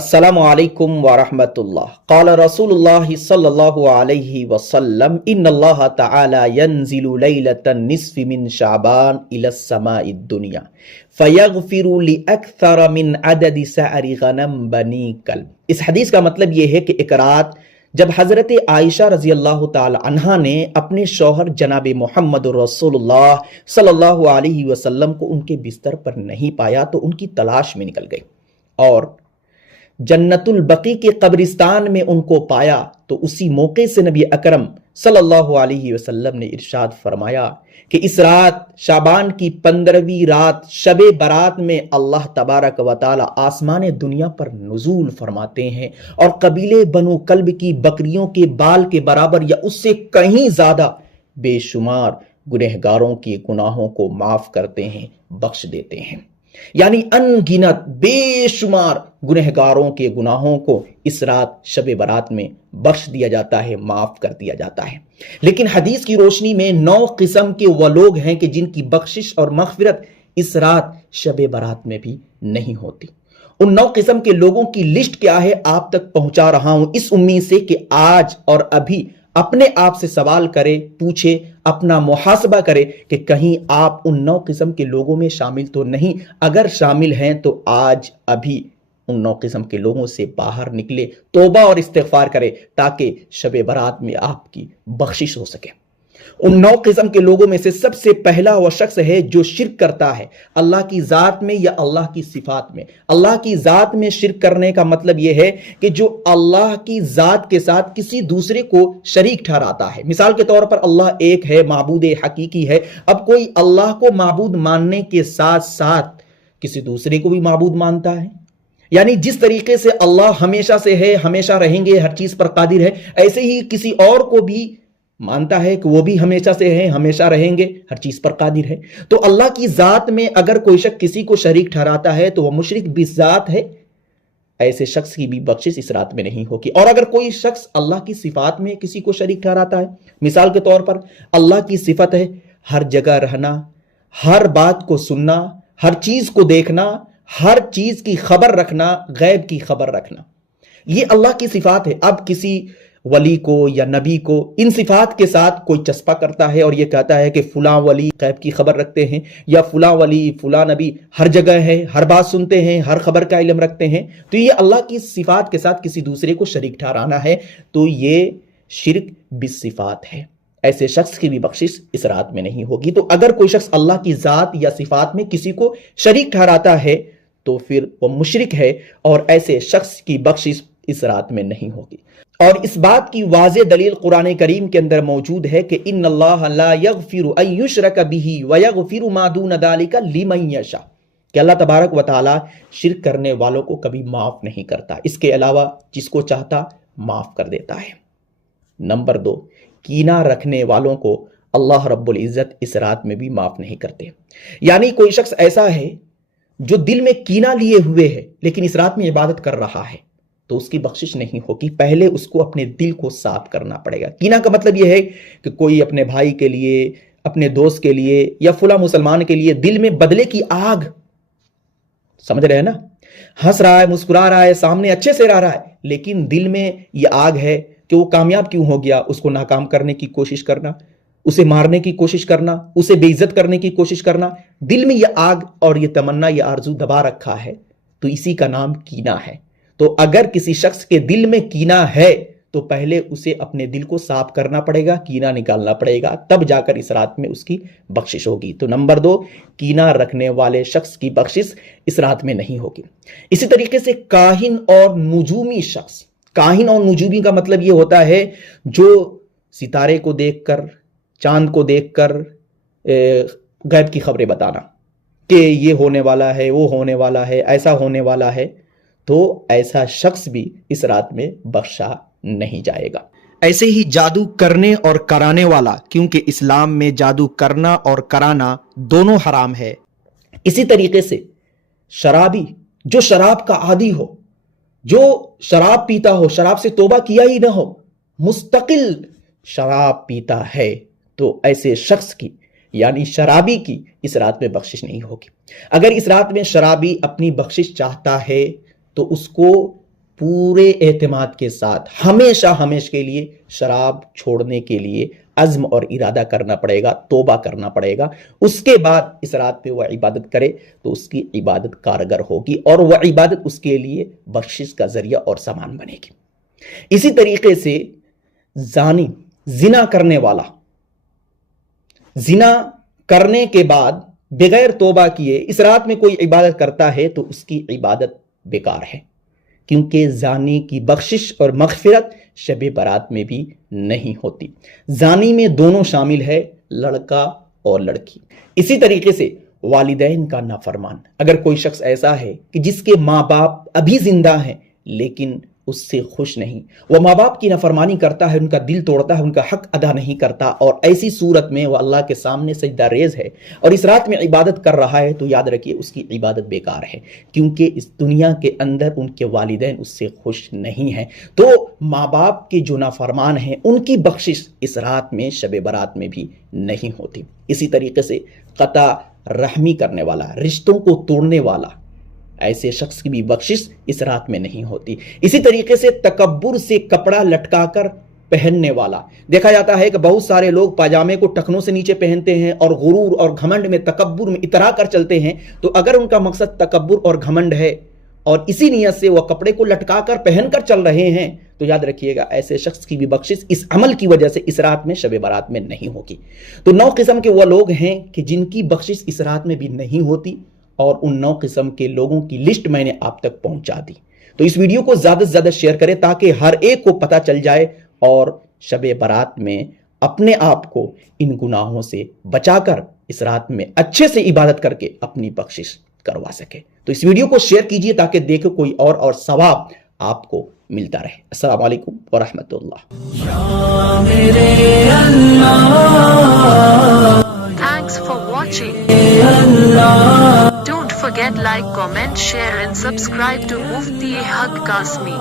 السلام علیکم ورحمۃ اللہ قال رسول اللہ صلی اللہ علیہ وسلم ان اللہ تعالی ينزل ليلة النصف من شعبان الى السماء الدنيا فيغفر لأكثر من عدد سعر غنم بنی کلب۔ اس حدیث کا مطلب یہ ہے کہ ایک رات جب حضرت عائشہ رضی اللہ تعالی عنہا نے اپنے شوہر جناب محمد رسول اللہ صلی اللہ علیہ وسلم کو ان کے بستر پر نہیں پایا تو ان کی تلاش میں نکل گئی اور جنت البقیع کے قبرستان میں ان کو پایا تو اسی موقع سے نبی اکرم صلی اللہ علیہ وسلم نے ارشاد فرمایا کہ اس رات شعبان کی 15ویں رات شب برات میں اللہ تبارک و تعالی آسمان دنیا پر نزول فرماتے ہیں اور قبیلے بنو کلب کی بکریوں کے بال کے برابر یا اس سے کہیں زیادہ بے شمار گنہگاروں کے گناہوں کو معاف کرتے ہیں، بخش دیتے ہیں۔ یعنی ان گنت بے شمار گنہگاروں کے گناہوں کو اس رات شب برات میں بخش دیا جاتا ہے، معاف کر دیا جاتا ہے۔ لیکن حدیث کی روشنی میں 9 قسم کے وہ لوگ ہیں کہ جن کی بخشش اور مغفرت اس رات شب برات میں بھی نہیں ہوتی۔ ان 9 قسم کے لوگوں کی لسٹ کیا ہے آپ تک پہنچا رہا ہوں اس امید سے کہ آج اور ابھی اپنے آپ سے سوال کرے، پوچھے، اپنا محاسبہ کرے کہ کہیں آپ ان 9 قسم کے لوگوں میں شامل تو نہیں۔ اگر شامل ہیں تو آج ابھی ان 9 قسم کے لوگوں سے باہر نکلے، توبہ اور استغفار کرے تاکہ شب برات میں آپ کی بخشش ہو سکے۔ ان 9 قسم کے لوگوں میں سے سب سے پہلا وہ شخص ہے جو شرک کرتا ہے اللہ کی ذات میں یا اللہ کی صفات میں۔ اللہ کی ذات میں شرک کرنے کا مطلب یہ ہے کہ جو اللہ کی ذات کے ساتھ کسی دوسرے کو شریک ٹھہراتا ہے۔ مثال کے طور پر اللہ ایک ہے، معبود حقیقی ہے، اب کوئی اللہ کو معبود ماننے کے ساتھ ساتھ کسی دوسرے کو بھی معبود مانتا ہے، یعنی جس طریقے سے اللہ ہمیشہ سے ہے، ہمیشہ رہیں گے، ہر چیز پر قادر ہے، ایسے ہی کسی اور کو بھی مانتا ہے کہ وہ بھی ہمیشہ سے ہیں، ہمیشہ رہیں گے، ہر چیز پر قادر ہے۔ تو اللہ کی ذات میں اگر کوئی شخص کسی کو شریک ٹھہراتا ہے تو وہ مشرک بالذات ہے، ایسے شخص کی بھی بخشش اس رات میں نہیں ہوگی۔ اور اگر کوئی شخص اللہ کی صفات میں کسی کو شریک ٹھہراتا ہے، مثال کے طور پر اللہ کی صفت ہے ہر جگہ رہنا، ہر بات کو سننا، ہر چیز کو دیکھنا، ہر چیز کی خبر رکھنا، غیب کی خبر رکھنا، یہ اللہ کی صفات ہے۔ اب کسی ولی کو یا نبی کو ان صفات کے ساتھ کوئی چسپا کرتا ہے اور یہ کہتا ہے کہ فلاں ولی غیب کی خبر رکھتے ہیں یا فلاں ولی فلاں نبی ہر جگہ ہے، ہر بات سنتے ہیں، ہر خبر کا علم رکھتے ہیں، تو یہ اللہ کی صفات کے ساتھ کسی دوسرے کو شریک ٹھہرانا ہے، تو یہ شرک بالصفات ہے۔ ایسے شخص کی بھی بخشش اس رات میں نہیں ہوگی۔ تو اگر کوئی شخص اللہ کی ذات یا صفات میں کسی کو شریک ٹھہراتا ہے تو پھر وہ مشرک ہے اور ایسے شخص کی بخشش اس رات میں نہیں ہوگی۔ اور اس بات کی واضح دلیل قرآن کریم کے اندر موجود ہے کہ ان اللہ لا یغفر ان یشرک بہ ویغفر ما دون ذلک لمن یشاء، کہ اللہ تبارک و تعالی شرک کرنے والوں کو کبھی معاف نہیں کرتا، اس کے علاوہ جس کو چاہتا معاف کر دیتا ہے۔ نمبر 2، کینہ رکھنے والوں کو اللہ رب العزت اس رات میں بھی معاف نہیں کرتے۔ یعنی کوئی شخص ایسا ہے جو دل میں کینہ لیے ہوئے ہے لیکن اس رات میں عبادت کر رہا ہے تو اس کی بخشش نہیں ہوگی۔ پہلے اس کو اپنے دل کو صاف کرنا پڑے گا۔ کینہ کا مطلب یہ ہے کہ کوئی اپنے بھائی کے لیے، اپنے دوست کے لیے یا فلاں مسلمان کے لیے دل میں بدلے کی آگ، سمجھ رہے ہیں نا، ہنس رہا ہے، مسکرا رہا ہے، سامنے اچھے سے رہ رہا ہے، لیکن دل میں یہ آگ ہے کہ وہ کامیاب کیوں ہو گیا، اس کو ناکام کرنے کی کوشش کرنا، اسے مارنے کی کوشش کرنا، اسے بے عزت کرنے کی کوشش کرنا، دل میں یہ آگ اور یہ تمنا، یہ آرزو دبا رکھا ہے، تو اسی کا نام کینہ ہے۔ تو اگر کسی شخص کے دل میں کینہ ہے تو پہلے اسے اپنے دل کو صاف کرنا پڑے گا، کینہ نکالنا پڑے گا، تب جا کر اس رات میں اس کی بخشش ہوگی۔ تو نمبر 2، کینہ رکھنے والے شخص کی بخشش اس رات میں نہیں ہوگی۔ اسی طریقے سے کاہن اور نجومی شخص، کاہن اور نجومی کا مطلب یہ ہوتا ہے جو ستارے کو دیکھ کر، چاند کو دیکھ کر غیب کی خبریں بتانا کہ یہ ہونے والا ہے، وہ ہونے والا ہے، ایسا ہونے والا ہے، تو ایسا شخص بھی اس رات میں بخشا نہیں جائے گا۔ ایسے ہی جادو کرنے اور کرانے والا، کیونکہ اسلام میں جادو کرنا اور کرانا دونوں حرام ہے۔ اسی طریقے سے شرابی، جو شراب کا عادی ہو، جو شراب پیتا ہو، شراب سے توبہ کیا ہی نہ ہو، مستقل شراب پیتا ہے، تو ایسے شخص کی یعنی شرابی کی اس رات میں بخشش نہیں ہوگی۔ اگر اس رات میں شرابی اپنی بخشش چاہتا ہے تو اس کو پورے اعتماد کے ساتھ ہمیشہ ہمیشہ کے لیے شراب چھوڑنے کے لیے عزم اور ارادہ کرنا پڑے گا، توبہ کرنا پڑے گا. اس کے بعد اس رات پہ وہ عبادت کرے تو اس کی عبادت کارگر ہوگی اور وہ عبادت اس کے لیے بخشش کا ذریعہ اور سامان بنے گی. اسی طریقے سے زانی، زنا کرنے والا، زنا کرنے کے بعد بغیر توبہ کیے اس رات میں کوئی عبادت کرتا ہے تو اس کی عبادت بیکار ہے، کیونکہ زانی کی بخشش اور مغفرت شب برات میں بھی نہیں ہوتی. زانی میں دونوں شامل ہے، لڑکا اور لڑکی. اسی طریقے سے والدین کا نافرمان، اگر کوئی شخص ایسا ہے کہ جس کے ماں باپ ابھی زندہ ہیں لیکن اس سے خوش نہیں، وہ ماں باپ کی نافرمانی کرتا ہے، ان کا دل توڑتا ہے، ان کا حق ادا نہیں کرتا، اور ایسی صورت میں وہ اللہ کے سامنے سجدہ ریز ہے اور اس رات میں عبادت کر رہا ہے، تو یاد رکھیے اس کی عبادت بیکار ہے، کیونکہ اس دنیا کے اندر ان کے والدین اس سے خوش نہیں ہیں. تو ماں باپ کے جو نافرمان ہیں ان کی بخشش اس رات میں شب برات میں بھی نہیں ہوتی. اسی طریقے سے قطع رحمی کرنے والا، رشتوں کو توڑنے والا، ایسے شخص کی بھی بخشش اس رات میں نہیں ہوتی. اسی طریقے سے تکبر سے کپڑا لٹکا کر پہننے والا، دیکھا جاتا ہے کہ بہت سارے لوگ پاجامے کو ٹخنوں سے نیچے پہنتے ہیں اور غرور اور گھمنڈ میں، تکبر میں اترا کر چلتے ہیں. تو اگر ان کا مقصد تکبر اور گھمنڈ ہے اور اسی نیت سے وہ کپڑے کو لٹکا کر پہن کر چل رہے ہیں تو یاد رکھیے گا ایسے شخص کی بھی بخشش اس عمل کی وجہ سے اس رات میں شب برات میں نہیں ہوگی. تو 9 قسم کے وہ لوگ ہیں کہ جن کی بخشش اس رات میں بھی نہیں ہوتی، اور ان 9 قسم کے لوگوں کی لسٹ میں نے آپ تک پہنچا دی. تو اس ویڈیو کو زیادہ سے زیادہ شیئر کریں تاکہ ہر ایک کو پتہ چل جائے اور شب برات میں اپنے آپ کو ان گناہوں سے بچا کر اس رات میں اچھے سے عبادت کر کے اپنی بخشش کروا سکے. تو اس ویڈیو کو شیئر کیجئے تاکہ دیکھو کوئی اور ثواب آپ کو ملتا رہے. السلام علیکم ورحمۃ اللہ. Thanks for watching. Don't forget like, comment, share and subscribe to Mufti Haq Kasmi.